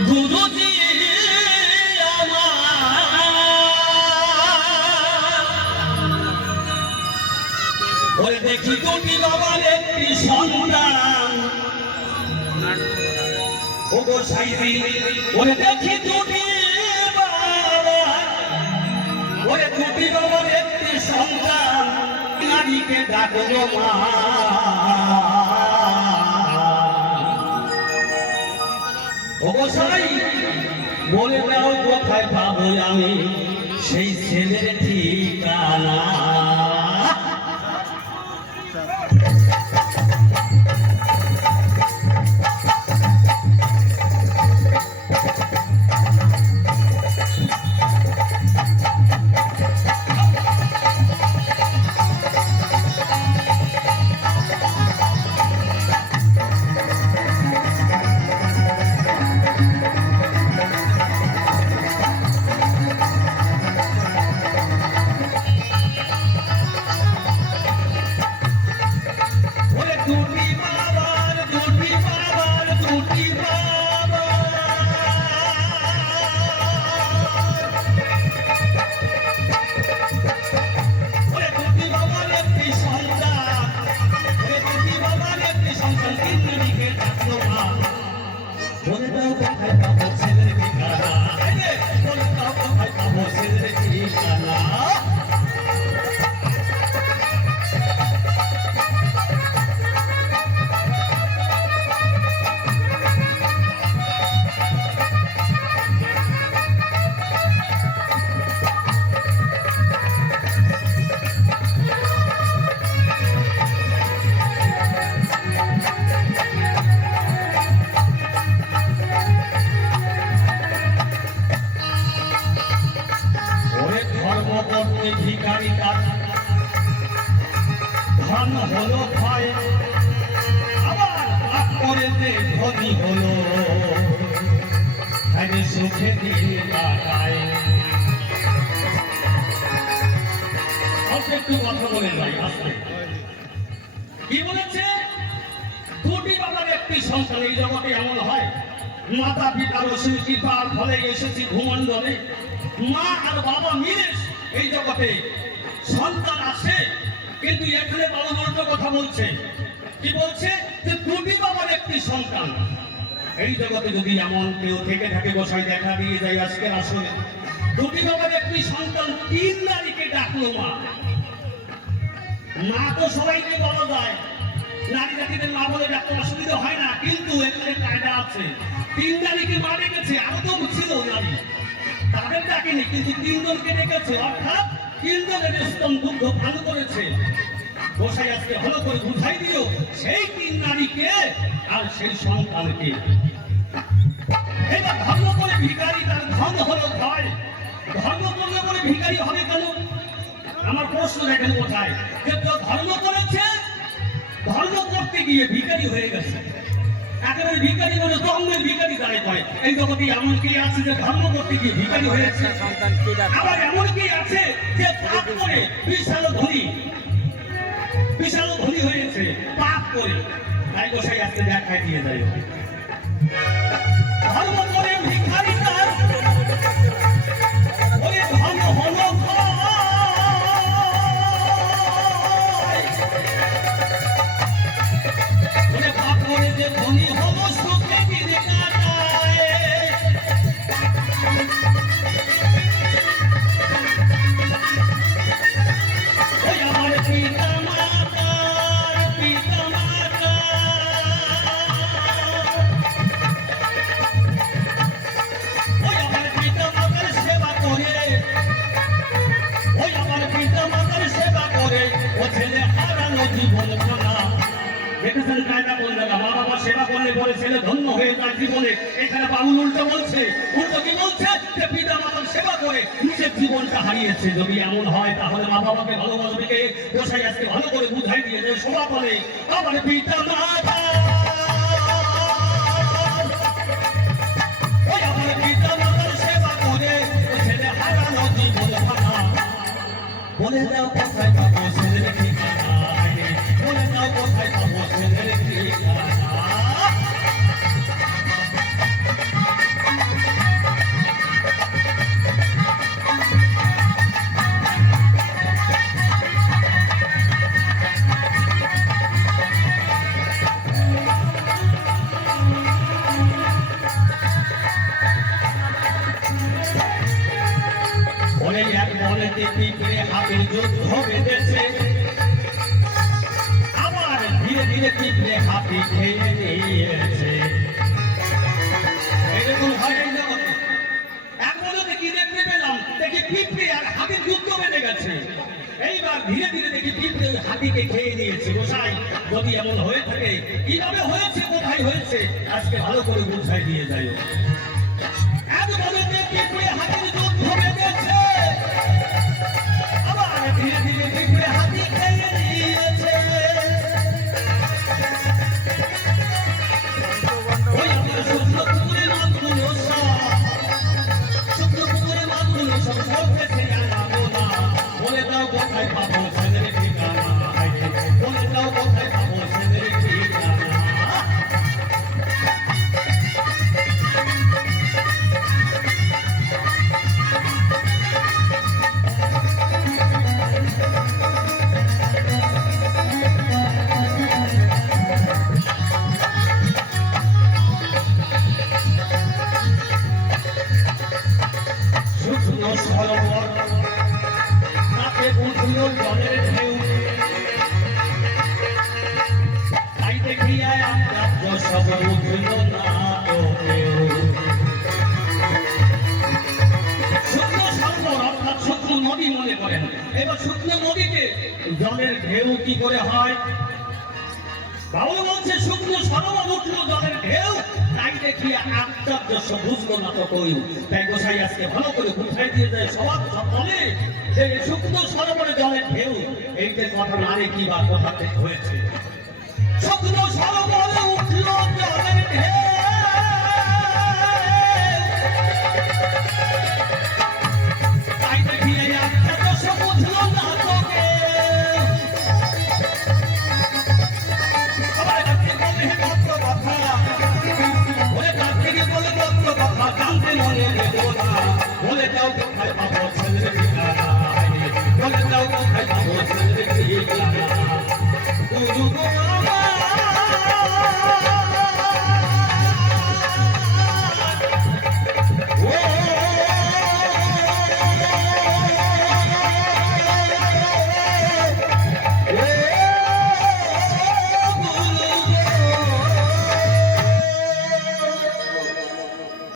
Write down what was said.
গুরুজি ওরে দেখি দুটি বাবার একটি সন্তান ও গো সাইদি ওরে দেখি দুটি বাবা ওরে দুটি বাবার একটি সন্তান নারীকে ডাকলো মা ও গো সাই বলে দাও কোথায় পাবো আমি সেই ছেলের ঠিকানা ধন হলো ভয় আবার আপরেতে ধনী হলো আরে সুখে দিন কাটায় একটু কথা বলে যাই আজকে কি বলেছে দুটি বাবার একটি সন্তান এই জগতে এমন হয় মাতা পিতার অসীম কৃপার ফলে এসেছি ভূমণ্ডলে মা আর বাবা মিলে এই জগতে সন্তান আসে কিন্তু এখানে বড় বড় কথা বলছে কি বলছে যে দুটি বাবার একটি সন্তান এই জগতে যদি এমন কেউ থেকে থাকে গোসাই দেখা দিয়ে যায় আজকের আসলে দুটি বাবার একটি সন্তান তিন নারীকে ডাকলো মা মা তো সবাইকে বলা যায় নারী জাতিদের মা বলে ডাকতে অসুবিধা হয় না কিন্তু এখানে কায়দা আছে তিন নারীকে মা ডেকেছে আরো তো ছিল নারী তাদের ডাকেনি কিন্তু তিনজনকে ডেকেছে অর্থাৎ তিনজনের স্তন দুগ্ধ পান করেছে গোসাই আজকে ভালো করে বুঝাই দিও সেই তিন নারীকে আর সেই সন্তানকে এবার ধর্ম করে ভিখারি তার ধন হলো ভয় ধর্ম করলে বলে ভিখারি হবে কেন আমার প্রশ্ন দেখেন কোথায় যে ধর্ম করেছে ধর্ম করতে গিয়ে ভিখারি হয়ে গেছে একেবারে ভিখারি মানে জন্মের ভিখারি দাঁড়িয়ে পড়ে এই জগতে এমন কি আছে যে ধর্ম করতে গিয়ে ভিখারি হয়েছে আবার এমন কি আছে যে পাপ করে বিশাল ধনী হয়েছে পাপ করে তাই গোসাই আজকে দেখায় দিয়ে যায় ধর্ম করে ভিখারি তার ওই ধর্ম হলো পাপ করে যে ধনী হলো সুখে দিনে কাটায় ওই আমার পিতা মাতা ওই আমার পিতা মাতার সেবা করে ও ছেলে হারানো জীবন না দেখেছেন কায়দা বললে মা বাবা সেবা করলে পরে ছেলে ধন্য হয়ে যায় জীবনে এখানে বাবুল উল্টো বলছে কি বলছে যে পিতা মাতার সেবা করে নিজের জীবনটা হারিয়েছে যদি এমন হয় তাহলে মা বাবাকে ভালোবাসবে কে গোসাই আজকে ভালো করে বুঝাই দিয়ে যে সভা বলে আমার পিতা মাতা ওই আমার পিতা মাতার সেবা করে ছেলে হারানো জীবন ভাঙা বলে দাও কোথায় পাবো ছেলের ঠিকানা বলে দাও কোথায় পাবো ছেলের ঠিকানা পিঁপড়ে হাতির যুদ্ধ বেঁধেছে, আবার ধীরে ধীরে পিঁপড়ে হাতি খেয়ে নিয়েছে। এরকম হয় এই জগতে। এক পর্যন্ত কি দেখতে পেলাম, দেখি পিঁপড়ে আর হাতির যুদ্ধ বেঁধে গেছে। এইবার ধীরে ধীরে দেখি পিঁপড়ে ওই হাতিকে খেয়ে নিয়েছে। গোসাই, যদি এমন হয়ে থাকে, কিভাবে হয়েছে, কোথায় হয়েছে, আজকে ভালো করে বুঝাই দিয়ে যাই। এক পর্যন্ত পিঁপড়ে হাতির যুদ্ধ বেঁধেছে, আবার ধীরে ধীরে পিঁপড়ে হাতি খেয়ে নিয়েছে। ওই আমার শুকনো পুকুরে মাছগুলো সব, শুকনো পুকুরে মাছগুলো সব সরতেছে আনাবো না। বলে দাও কোথায় পাবো সেদের ঠিকানা, বলে দাও কোথায় পাবো সেদের ঠিকানা। শুকনো সরোবর, তাতে উঠলো জলের ঢেউ, তাই দেখিয়া আমরা সব উঠল না তো কেউ। শুকনো সরোবর অর্থাৎ শুকনো নদী মনে করেন। এবার শুকনো নদীতে জলের ঢেউ কি করে হয়? বাউল বলছে শুকনো সরোবর উঠলো জলের ঢেউ, তাই দেখিয়া আশ্চর্য বুঝলো না তো কই। তাই গোসাই আজকে ভালো করে বুঝাই দিয়ে যায় সবার সকলে যে শুকনো সরোবরে জলের ঢেউ, এইটার কথা মানে কি বা কোথা থেকে হয়েছে। শুকনো সরোবরে